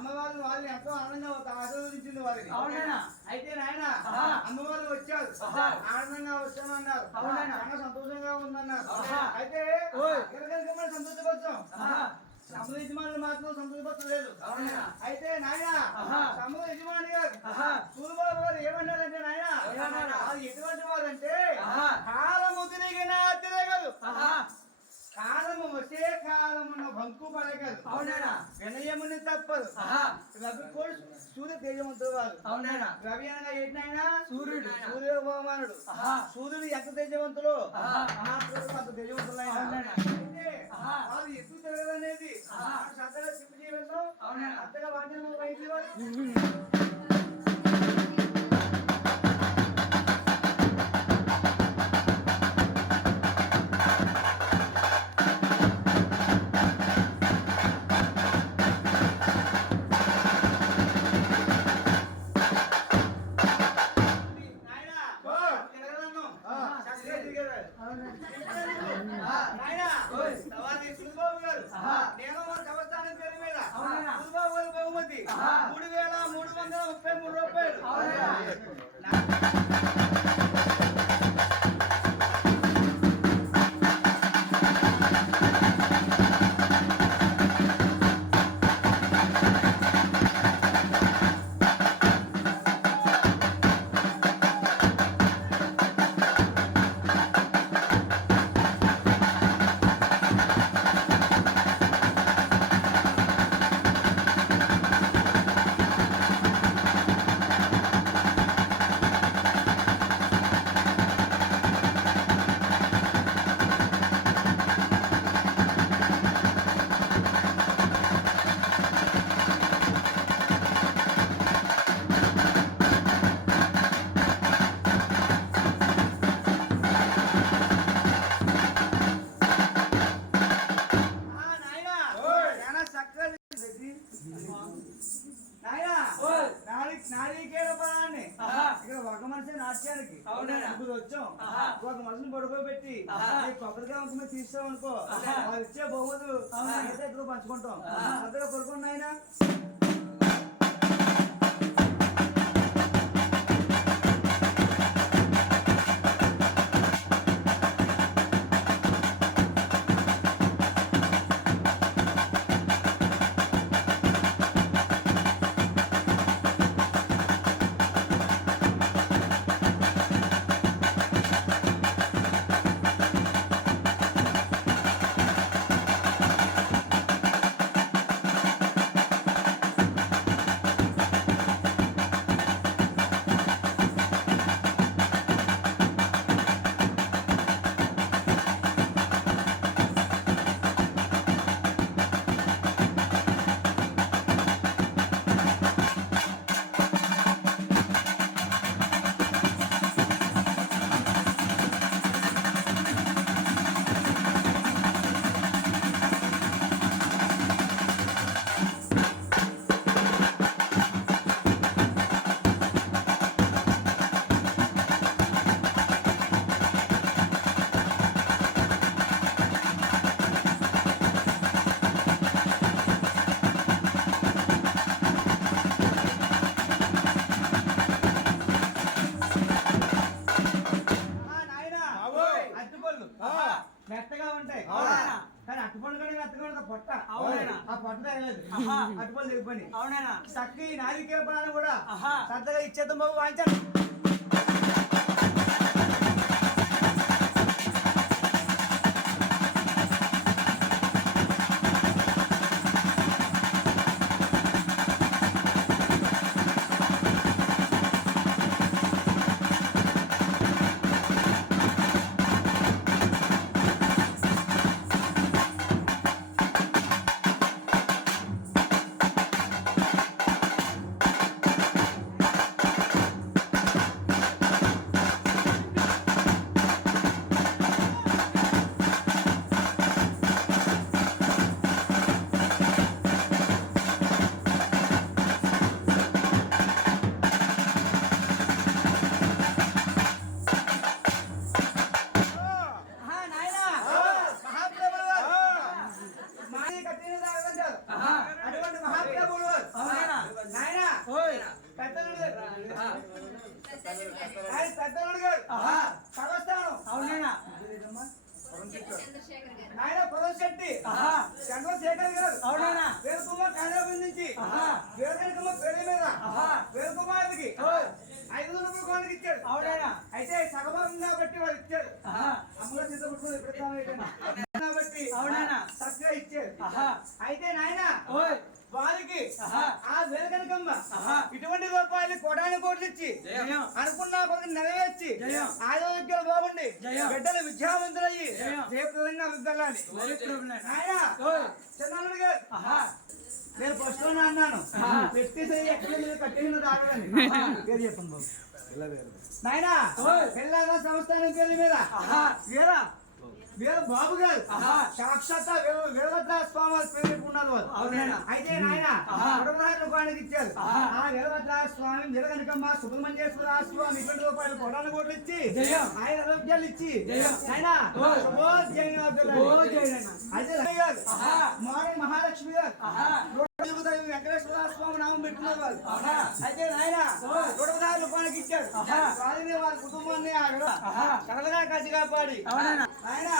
అమ్మవారు వారిని ఎంతో ఆనందంగా ఆశీర్వదించింది వారిని అవునా అయితే నాయన అమ్మవారు వచ్చారు. ఆనందంగా వచ్చాను అన్నారు సంతోషంగా ఉందన్నారు. అయితే సంతోషపరచాం సముద్ర యజమానులు మాత్రం సంతోషపరచలేదు. అయితే నాయన సముద్ర యజమాని గారు చెప్పరు రవికోడు సూర్య తేజవంతుడు వారు అవునైనా. రవి అనగా ఏంటైనా సూర్యుడు. సూర్య భగవానుడు సూర్యుడు ఎంత తేజవంతుడు? అంత తేజవంతుడు ఎత్తు తెలియదు అనేది అంతగా వాద్యం వహించేవారు దేవవర దేవస్థానం పేరు మీద పుదుబాబు బహుమతి. మూడు వేల మూడు వందల ముప్పై మూడు రూపాయలు. ముగ్గురు వచ్చాం. ఒక మనిషిని పడుకోబెట్టి కొబ్బరికాయ అంశమే తీసాం అనుకో వాళ్ళు ఇచ్చే బహుమతులు పంచుకుంటాం. అందరూ పడుకున్నాయినా ఉంటాయి. అవునా? కానీ అట్టుపండు కూడా మెత్తగా పొట్ట. అవునా? ఆ పొట్ట తగలేదు. దిగిపోయి అవునైనా చక్కగా ఈ కూడా. శ్రద్ధగా ఇచ్చేద్దాం బాబు వాయించాలి చంద్రశేఖర్ గారు నాయన పొలం శెట్టి. ఆహా. చంద్రశేఖర్ గారు. అవునైనా వేరుకుమార్ కాండాపురం నుంచి. వేరుకమ్మ పేరు మీద. ఓయ్ ఐదు వందల రూపాయలు ఇచ్చాడు. అవునైనా అయితే సగభాగం కాబట్టి వాడు ఇచ్చాడు. ఆహా. అమ్మగా సిద్ధపడుతుంది ఎప్పుడు కాబట్టి అవునైనా? చక్కగా ఇచ్చాడు. అయితే నాయన. వారికి. ఆ వేరుకనకమ్మ. ఇటువంటి రూపాయలు కోటాని కోట్లు ఇచ్చి అనుకున్న కొద్ది నెరవేర్చి జయం. ఆరోగ్యాలు బాగుండి. బిడ్డలు విద్యావంతులయ్యి జయం. రేపు అభివృద్ధాలని వెరీ ప్రాబ్లం నాయన ఓయ్. చిన్నాడు గారు. నేను ఫస్ట్ అన్నాను. పెట్టి ఎక్కడ మీరు కట్టేసిన తాగదని పేరు చెప్పండి బాబు. నాయనా. పిల్లల సంస్థానం పేరు మీద? వీర బాబు గారు. సాక్షాత్ వీరభద్ర స్వామి వారి పేరు పెట్టుకున్నారు వారు అవునైనా? అయితే నాయన రూపాయలకి ఇచ్చారు. ఆ వీరభద్ర స్వామి వీరకనకమ్మ సుబ్రహ్మణ్యేశ్వర స్వామి ఇటువంటి రూపాయలు కోటాను కోట్లు ఇచ్చి. ఆయన ఆరోగ్యాలు ఇచ్చి. ఆయన. మోడల్ మహాలక్ష్మి గారు నామం పెట్టుకున్నారు వాళ్ళు. అయితే నాయన వారి కుటుంబాన్ని. సరదాగా కసి కాపాడి? ఆయన.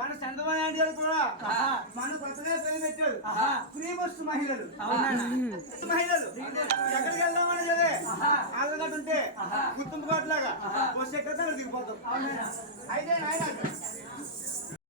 మన చంద్రబాబు నాయుడు గారు కూడా. మన కొత్తగా పేరు పెట్టాడు. ఫ్రీ మహిళలు? మహిళలు ఎక్కడికి వెళ్దామని ఆహా. ఆగగట్టు ఉంటే. గుర్తింపు కోట్లాగా బస్సు ఎక్కడ దిగిపోతాం? అయితే నాయన